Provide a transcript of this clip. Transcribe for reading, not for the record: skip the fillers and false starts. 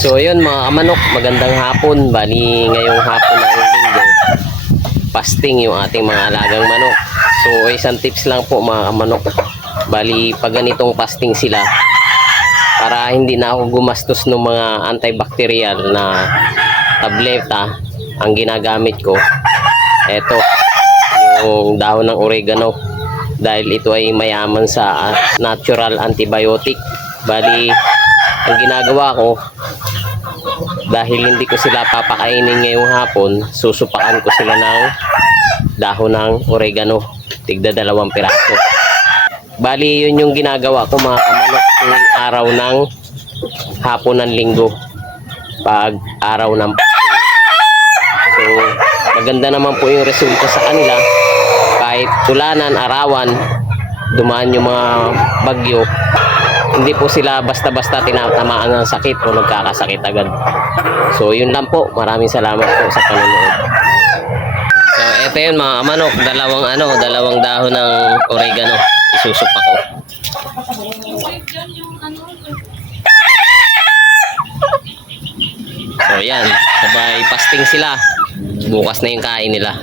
So yun mga kamanok, magandang hapon. Bali ngayong hapon ng linggo, fasting yung ating mga alagang manok. So isang tips lang po mga kamanok. Bali pag ganitong fasting sila, para hindi na ako gumastos ng mga antibacterial na tableta, ang ginagamit ko eto, yung dahon ng oregano, dahil ito ay mayaman sa natural antibiotic. Bali ang ginagawa ko, dahil hindi ko sila papakainin ngayong hapon, susupakan ko sila ng dahon ng oregano, tigda 2 piraso. Bali yun yung ginagawa ko mga kamanok tuwing araw ng hapon ng linggo, pag araw ng fasting. So maganda naman po yung resulta sa kanila, kahit ulanan, arawan, dumaan yung mga bagyo, hindi po sila basta-basta tinatamaan ng sakit o nagkakasakit agad. So yun lang po, maraming salamat po sa panonood. So eto yun mga kamanok, dalawang dahon ng oregano, isusupa ko. So yan, sabay fasting sila, bukas na yung kain nila.